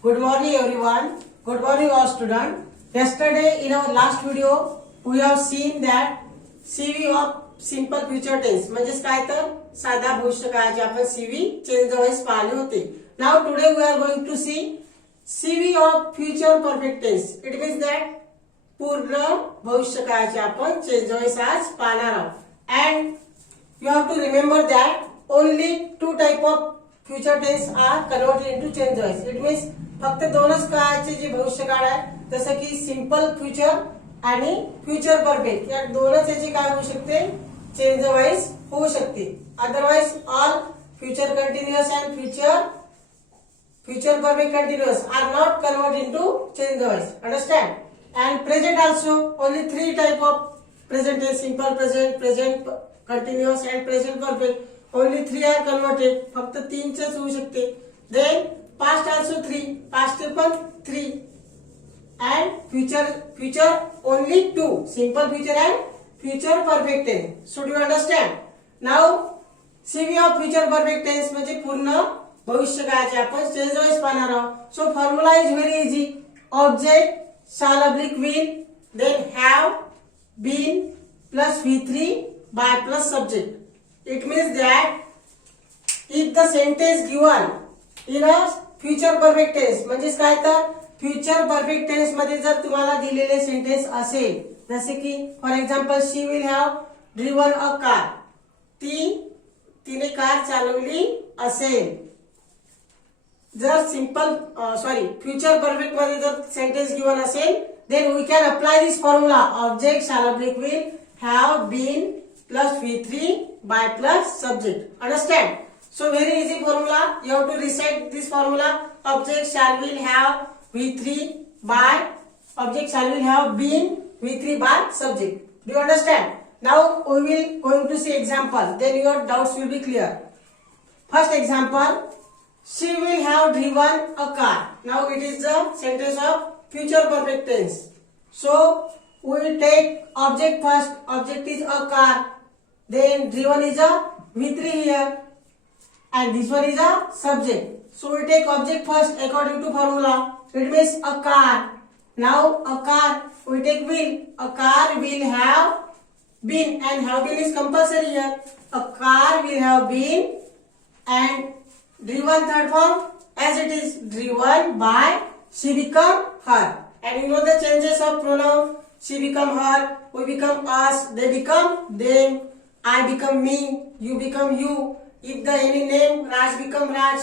Good morning everyone. Good morning all students. Yesterday in our last video we have seen that CV of simple future tense म्हणजेच काय तर साधा भविष्यकाळाचे आपण CV change the voice पाहिले होते. Now today we are going to see CV of future perfect tense. It means that पूर्ण भविष्यकाळाचे आपण change the voice आज पाहणार आहोत. And you have to remember that only two type of future tense are converted into change the voice. It means फक्त दोनच काळाचे जे भविष्यकाळ आहे जसं की सिंपल फ्युचर आणि फ्युचर परफेक्ट या दोनच याचे काय होऊ शकते चेंज द वॉइस होऊ शकते. Otherwise all future continuous and future perfect continuous are not convert into change the voice. Understand. And present also only three type of present tense simple present present continuous and present perfect. Only three are converted. फक्त तीनच होऊ शकते. Then past also three, past पण three and future only two, simple future and future perfect tense. Should you understand? Now CV of future perfect tense म्हणजे पूर्ण भविष्यकाळाचे आपण change the voice पाहणार आहोत. So formula is very easy. Object shall oblique will then have been plus V3 by plus subject. It means that if the sentence given in a future perfect tense म्हणजेच काय तर future perfect tense मध्ये जर तुम्हाला दिलेले sentence असेल जसे की for example she will have driven a car. तिने कार चालवली असेल. जर सिंपल फ्युचर परफेक्ट मध्ये जर सेंटेन्स गिवन असेल then we can apply this formula. Object shall oblique will have been plus V3 by plus subject. Understand? So very easy formula. You have to recite this formula. Object shall will have V3 by object shall will have been V3 by subject. Do you understand? Now we will going to see example. Then your doubts will be clear. First example. She will have driven a car. Now it is the sentence of future perfect tense. So we will take object first. Object is a car. Then driven is a V3 here. And this one is a subject. So we take object first according to formula. It means a car. Now a car we take will. A car will have been and have been is compulsory here. A car will have been and driven third form as it is driven by she become her. And you know the changes of pronoun. She become her, we become us, they become them, I become me, you become you. If the any name Raj become Raj.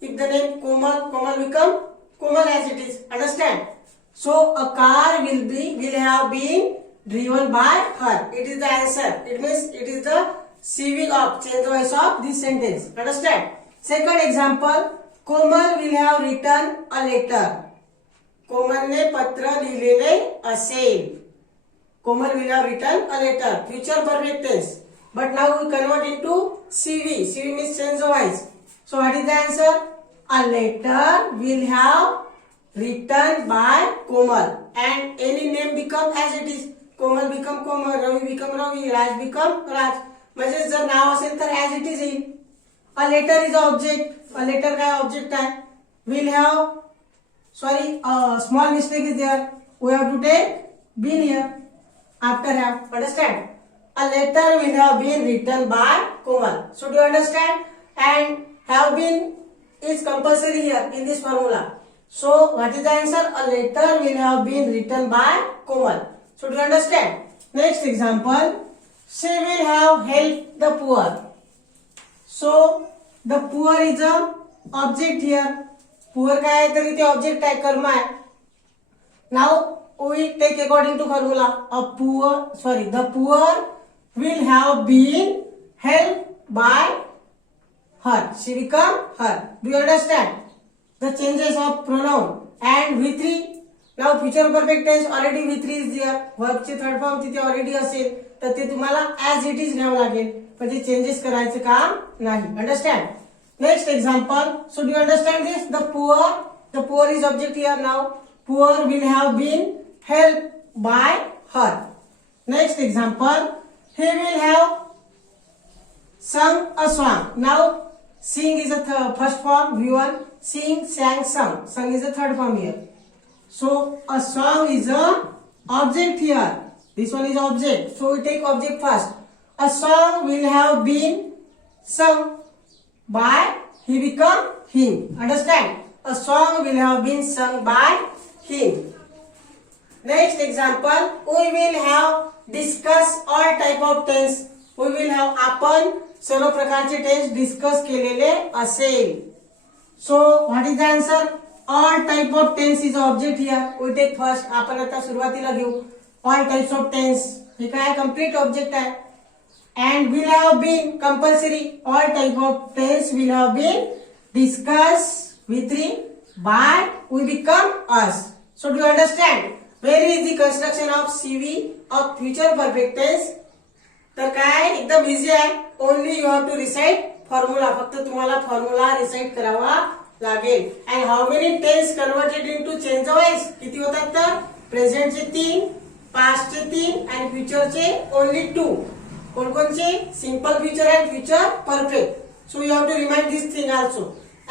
If the name Komal, Komal become Komal as it is. Understand? So a car will have been driven by her. It is the answer. It means it is the CV of change the voice of this sentence. Understand? Second example. Komal will have written a letter. कोमल ने पत्र लिहिलेले असेल. Komal will have written a letter. Future perfect tense. But now we convert into CV. CV means change the voice. So what is the answer? A letter will have written by Komal and any name become as it is. Komal become Komal, Ravi become Ravi, Raj become Raj. म्हणजे जर नाव असेल तर as it is येईल. A letter is object. A letter काय object आहे? Will have small mistake is there. We have to take been here after have. Understand? A letter will have been written by Komal. So do you understand? And have been is compulsory here in this formula. So what is the answer? A letter will have been written by Komal. So do you understand? Next example. She will have helped the poor. So the poor is a object here. Poor काय आहे तरी ते object आहे कर्म आहे. Now we take according to formula. The poor will have been helped by her. She become her. Do you understand? The changes of pronoun and V3. Now future perfect tense already V3 is there. Verb चे third form तिथे already असेल तर ते तुम्हाला as it is घ्यावं लागेल. म्हणजे changes करायचं काम नाही. Understand? Next example. So do you understand this? The poor is object here now. Poor will have been helped by her. Next example. He will have sung a song. Now Sing is the first form, V1. Sing, sang, sung. Sung is the third form here. So a song is a object here. This one is object. So we take object first. A song will have been sung by he become him. Understand? A song will have been sung by him. Next example, we will have discuss all type of tense. We will have आपण सर्व प्रकारचे tense discuss केलेले असेल. So what is the answer? All type of tense is object here. We take first. आपण आता सुरुवातीला घेऊ. All types of tense. हे काय complete object आहे. And will have been compulsory. All type of tense will have been discussed with by we become us. So do you understand? Where is the construction of CV of future perfect tense? तर काय एकदम easy आहे. Only you have to recite formula. फक्त तुम्हाला formula recite करावा लागेल. And how many tense converted into change wise किती होतात तर प्रेझेंटचे 3, पास्टचे 3 आणि फ्युचरचे ओनली 2. कोणकोणचे? Simple future and future perfect. So you have to remind this thing also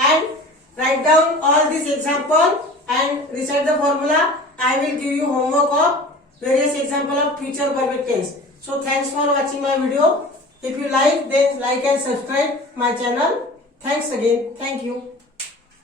and write down all this example and recite the formula. I will give you homework of various example of future perfect tense. So thanks for watching my video. If you like, then like and subscribe my channel. Thanks again. Thank you.